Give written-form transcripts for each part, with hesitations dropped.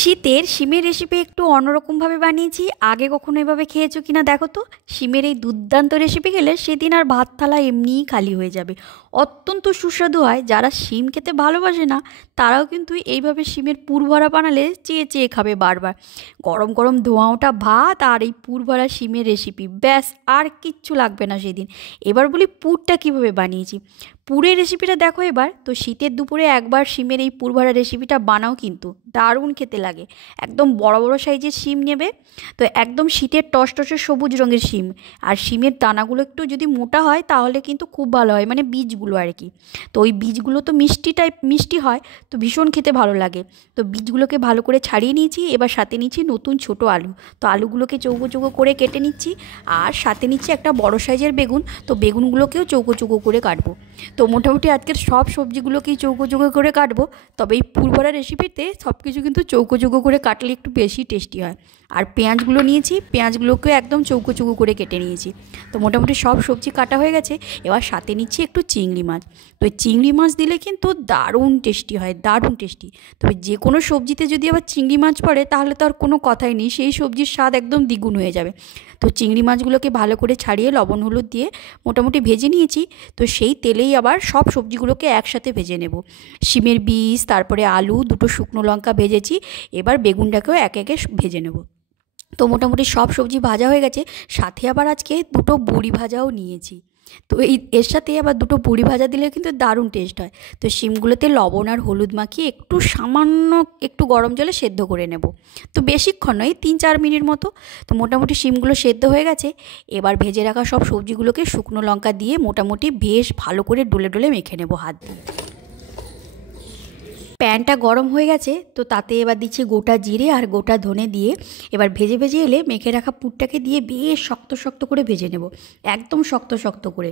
শীতের শিমের রেসিপি একটু অন্যরকমভাবে বানিয়েছি। আগে কখনো এভাবে খেয়েছো কিনা দেখো তো। শিমের এই দুর্দান্ত রেসিপি খেলে সেদিন আর ভাত থালা এমনিই খালি হয়ে যাবে। অত্যন্ত সুস্বাদু হয়। যারা শিম খেতে ভালোবাসে না তারাও কিন্তু এইভাবে শিমের পুরভরা বানালে চেয়ে চেয়ে খাবে বারবার। গরম গরম ধোঁয়া ওঠা ভাত আর এই পুরভরা শিমের রেসিপি, ব্যাস আর কিচ্ছু লাগবে না সেদিন। এবার বলি পুরটা কীভাবে বানিয়েছি। পুরের রেসিপিটা দেখো এবার। তো শীতের দুপুরে একবার শিমের এই পুরভরা রেসিপিটা বানাও, কিন্তু দারুণ খেতে লাগে। একদম বড় বড় সাইজের শিম নেবে। তো একদম শীতের টসটসে সবুজ রঙের শিম। আর শিমের দানাগুলো একটু যদি মোটা হয় তাহলে কিন্তু খুব ভালো হয়, মানে বীজগুলো আর কি। তো ওই বীজগুলো তো মিষ্টি হয়, তো ভীষণ খেতে ভালো লাগে। তো বীজগুলোকে ভালো করে ছাড়িয়ে নিয়েছি। এবার সাথে নিচ্ছি নতুন ছোট আলু। তো আলুগুলোকে চৌকো চৌকো করে কেটে নিচ্ছি। আর সাথে নিচ্ছি একটা বড় সাইজের বেগুন। তো বেগুনগুলোকেও চৌকো চৌকো করে কাটবো। তো মোটামুটি আজকের সব সবজিগুলোকেই চৌকো চৌকো করে কাটবো। তবে এই পুরভরা রেসিপিতে সব কিছু কিন্তু চৌকো চৌকো করে কাটলে একটু বেশি টেস্টি হয়। আর পেঁয়াজগুলো নিয়েছি, পেঁয়াজগুলোকে একদম চৌকো চৌকো করে কেটে নিয়েছি। তো মোটামুটি সব সবজি কাটা হয়ে গেছে। এবার সাথে নিচ্ছি একটু চিংড়ি মাছ। তো এই চিংড়ি মাছ দিলে কিন্তু দারুণ টেস্টি হয়, দারুণ টেস্টি। তবে যে কোনো সবজিতে যদি আবার চিংড়ি মাছ পড়ে তাহলে তো আর কোনো কথাই নেই, সেই সবজির স্বাদ একদম দ্বিগুণ হয়ে যাবে। তো চিংড়ি মাছগুলোকে ভালো করে ছাড়িয়ে লবণ হলুদ দিয়ে মোটামুটি ভেজে নিয়েছি। তো সেই তেলেই আবার সব সবজিগুলোকে একসাথে ভেজে নেব। শিমের বীজ, তারপরে আলু, দুটো শুকনো লঙ্কা ভেজেছি। এবার বেগুনটাকেও একে একে ভেজে নেব। তো মোটামুটি সব সবজি ভাজা হয়ে গেছে। সাথে আবার আজকে দুটো বড়ি ভাজাও নিয়েছি। তো এর সাথে আবার দুটো বড়ি ভাজা দিলে কিন্তু দারুণ টেস্ট হয়। তো শিমগুলোতে লবণ আর হলুদ মাখিয়ে একটু সামান্য একটু গরম জলে সেদ্ধ করে নেব। তো বেশিক্ষণ নয়, 3-4 মিনিট মতো। তো মোটামুটি শিমগুলো সেদ্ধ হয়ে গেছে। এবার ভেজে রাখা সব সবজিগুলোকে শুকনো লঙ্কা দিয়ে মোটামুটি বেশ ভালো করে ডলে ডলে মেখে নেব হাত দিয়ে। প্যানটা গরম হয়ে গেছে। তো তাতে এবার দিচ্ছি গোটা জিরে আর গোটা ধনে দিয়ে এবার ভেজে ভেজে এলে মেখে রাখা পুরটাকে দিয়ে বেশ শক্ত শক্ত করে ভেজে নেব, একদম শক্ত শক্ত করে।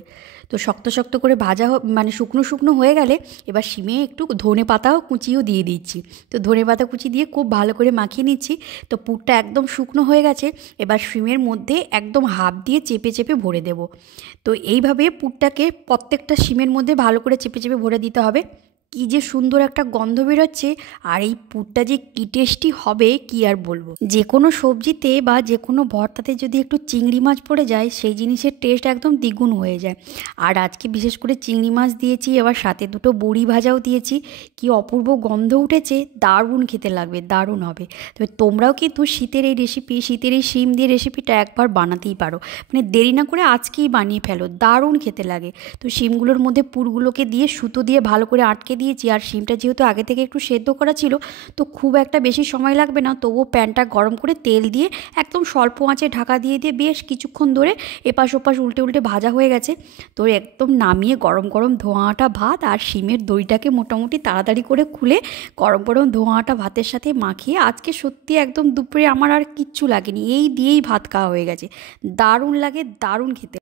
তো শক্ত শক্ত করে ভাজা মানে শুকনো শুকনো হয়ে গেলে এবার শিমে একটু ধনে পাতাও কুচিও দিয়ে দিচ্ছি। তো ধনে পাতা কুচি দিয়ে খুব ভালো করে মাখিয়ে নিচ্ছি। তো পুরটা একদম শুকনো হয়ে গেছে। এবার শিমের মধ্যে একদম হাফ দিয়ে চেপে চেপে ভরে দেব। তো এইভাবে পুরটাকে প্রত্যেকটা শিমের মধ্যে ভালো করে চেপে চেপে ভরে দিতে হবে। কী যে সুন্দর একটা গন্ধ বেরোচ্ছে। আর এই পুরটা যে কী টেস্টি হবে কি আর বলবো। যে কোনো সবজিতে বা যে কোনো ভর্তাতে যদি একটু চিংড়ি মাছ পড়ে যায় সেই জিনিসের টেস্ট একদম দ্বিগুণ হয়ে যায়। আর আজকে বিশেষ করে চিংড়ি মাছ দিয়েছি, এবার সাথে দুটো বড়ি ভাজাও দিয়েছি। কি অপূর্ব গন্ধ উঠেছে, দারুণ খেতে লাগবে, দারুণ হবে। তবে তোমরাও কিন্তু শীতের এই রেসিপি, শীতের এই শিম দিয়ে রেসিপিটা একবার বানাতেই পারো। মানে দেরি না করে আজকেই বানিয়ে ফেলো, দারুণ খেতে লাগে। তো শিমগুলোর মধ্যে পুরগুলোকে দিয়ে সুতো দিয়ে ভালো করে আটকে দিয়েছি। আর শিমটা যেহেতু আগে থেকে একটু সেদ্ধ করা ছিল তো খুব একটা বেশি সময় লাগবে না। তবুও প্যানটা গরম করে তেল দিয়ে একদম স্বল্প আঁচে ঢাকা দিয়ে দিয়ে বেশ কিছুক্ষণ ধরে এপাশ ওপাশ উল্টে উল্টে ভাজা হয়ে গেছে। তো একদম নামিয়ে গরম গরম ধোঁয়াটা ভাত আর শিমের দইটাকে মোটামুটি তাড়াতাড়ি করে খুলে গরম গরম ধোঁয়াটা ভাতের সাথে মাখিয়ে আজকে সত্যি একদম দুপুরে আমার আর কিচ্ছু লাগেনি, এই দিয়েই ভাত খাওয়া হয়ে গেছে। দারুণ লাগে, দারুণ খেতে।